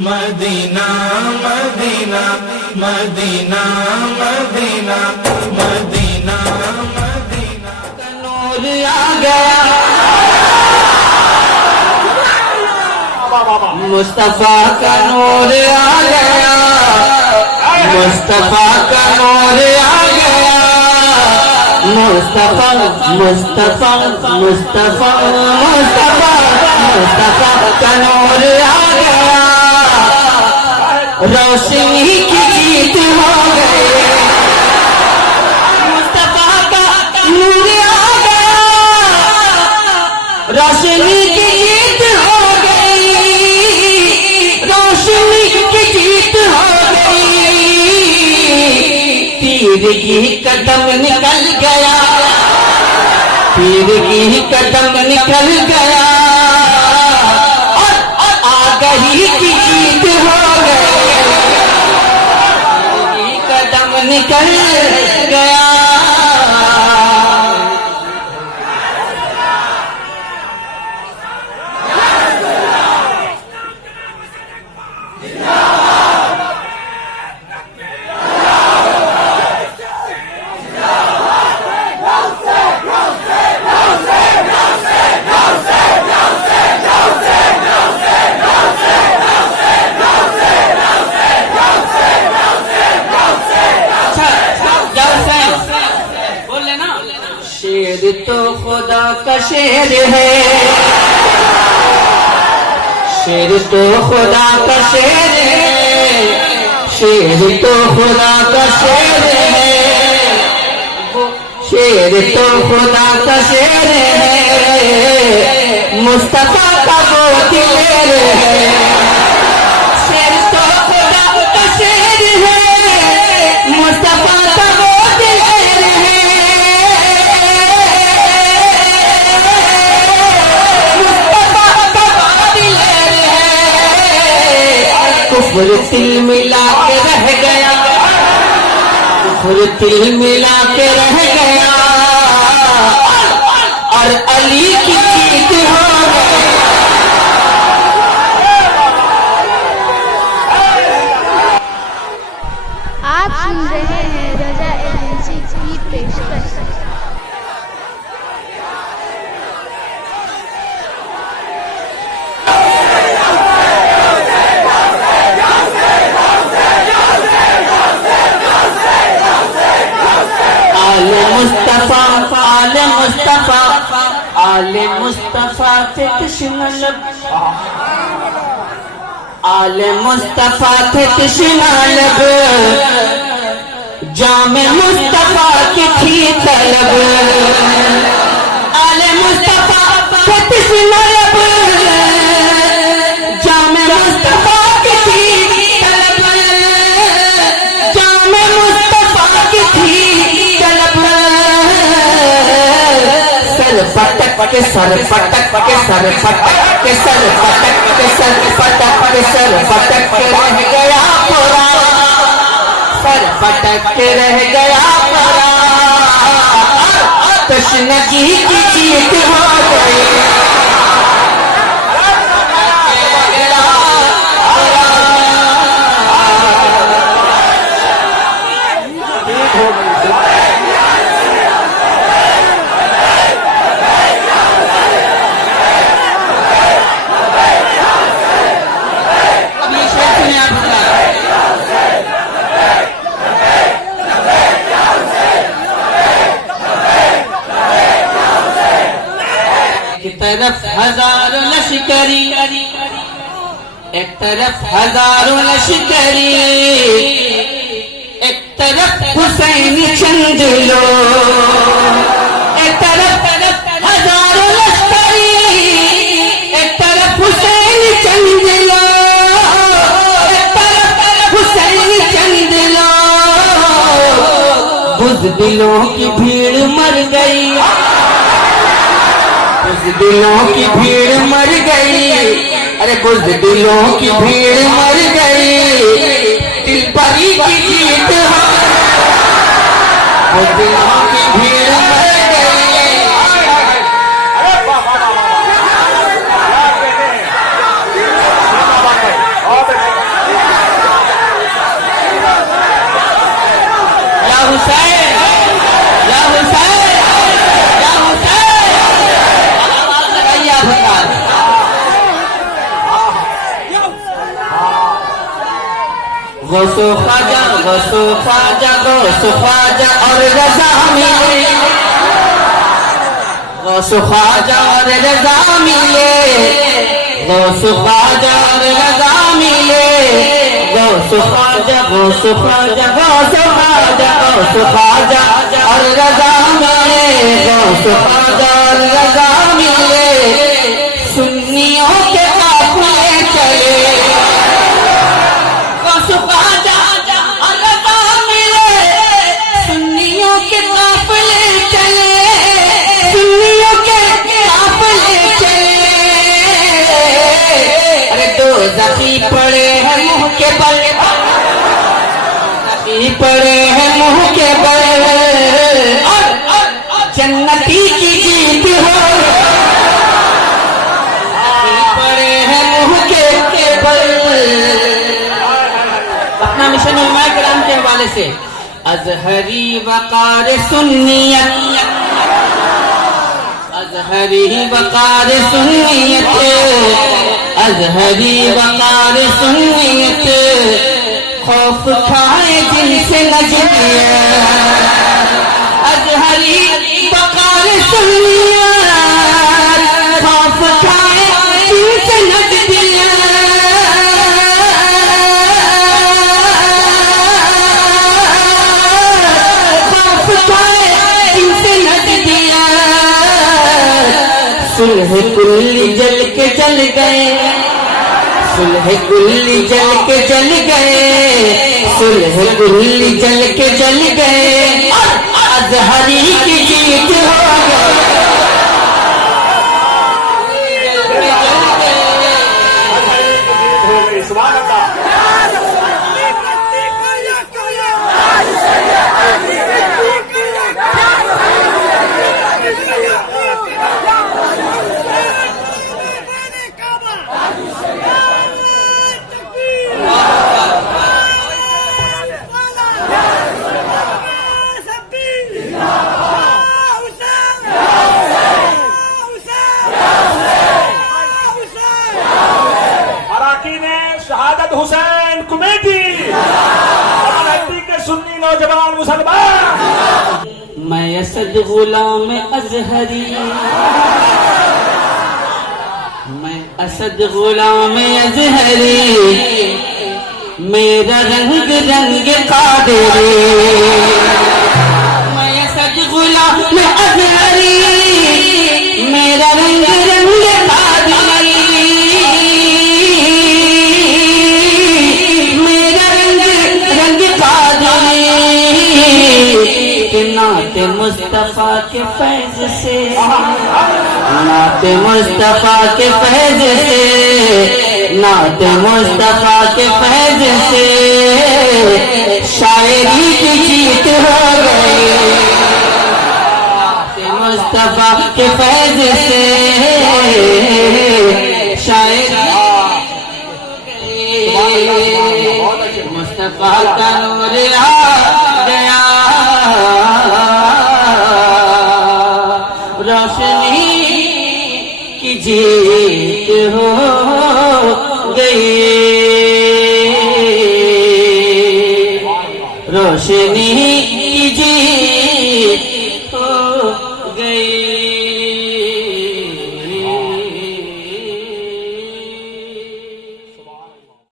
Medina Medina Medina Medina Medina Medina का नूर आ गया, मुस्तफा का नूर आ गया, मुस्तफा का नूर आ गया, मुस्तफा मुस्तफा मुस्तफा मुस्तफा मुस्तफा का नूर आ गया, रोशनी की जीत हो गई, मुस्तफा का नूर आ गया, रोशनी की जीत हो गई, रोशनी की जीत हो गई, तीर की कदम निकल गया, तीर की कदम निकल गया, आगही की जीत हो गई, कदम निकल गया। शेर तो खुदा का शेर है, शेर तो खुदा का शेर है, शेर तो खुदा का शेर है, शेर तो खुदा का शेर है, मुस्तफा का वो दिलेर है, शेर तो खुदा का शेर है, मुस्तफा का वो दिलेर है, कुफ्र तिल मिला के रह गया, कुफ्र तिल मिला के रह गया, और अली की जीत हो गई। आप सुन रहे हैं रजा एजेंसी की पेशकश। आले मुस्तफा आले मुस्तफा आले मुस्तफा थे तश्नलब, आले मुस्तफा थे तश्नलब, जामे मुस्तफा की थी तलब, आले मुस्तफा थे तश्नलब, जामे मुस्तफा की थी तलब, जामे मुस्तफा की थी पटक के सर पटक के सर पटक के सर पटक के सर पटक के सर पटक के रह गया पूरा, सर पटक के रह गया पूरा, तशनगी की जीत हो गई। एक तरफ हजारों लश्करी, एक तरफ हजारों लश्करी, एक तरफ हुसैनी चंद लो, एक तरफ हजारों लश्करी, एक तरफ हुसैनी चंद लो, एक तरफ हुसैनी चंद लो, बुज़दिलों की भीड़ मर गई, बुज़दिलों की भीड़ मर गई, अरे बुज़दिलों की भीड़ मर गई, दिल परी की जीत हो, बुज़दिलों की भीड़ मर गई। बहुत गौसो ख्वाजा गौसो ख्वाजा गौसो ख्वाजा और रजा मिले, गौसो ख्वाजा और रजा मिले, गौसो ख्वाजा और रजा मिले, गौसो ख्वाजा गौसो ख्वाजा गौसो ख्वाजा गौसो ख्वाजा और रजा मिले, गौसो ख्वाजा और रजा मिले, सुन्नियों के काफिले चले, गौसो ख्वाजा और रजा मिले, सुन्नियों के काफिले चले, सुन्नियों के काफिले चले। अरे दो ज़ख़ी पड़े हैं मुँह के बल, ज़ख़ी पड़े हैं मुँह के बल, और जन्नती की जीत हो, ज़ख़ी पड़े हैं मुँह के बल। अपना मिशन उलमा किराम के हवाले से अज़हरी वक़ार सुन्नियत, अज़हरी वक़ार सुन्नियत, अज़हरी वक़ार सुन्नियत, खौफ खाए जिनसे नजदियत, अज़हरी वक़ार सुन्नियत, खौफ खाए जिनसे नजदियत, खौफ खाए जिनसे नजदियत, सुलह कुल्ली जल के जल गए, सुलह कुल्ली जल के जल गए, सुलह कुल्ली जल के जल गए, अज़हरी की जीत हो गई। शहादत हुसैन कमेटी के सुन्नी नौजवान मुसलमान। मैं असद गुलाम अज़हरी, मैं असद गुलाम अज़हरी, मेरा रंग रंग कादरी, मैं असद गुलाम अज़हरी, मेरा रंग रंग कादरी, नाते मुस्तफा के फैज से, नाते मुस्तफा के फैज से, नाते मुस्तफा के फैज से, शायरी की जीत हो गई, नाते मुस्तफा के फैज से, शायरी मुस्तफा का नूर आ गया, रोशनी की जीत हो गई, रोशनी की जीत हो गई।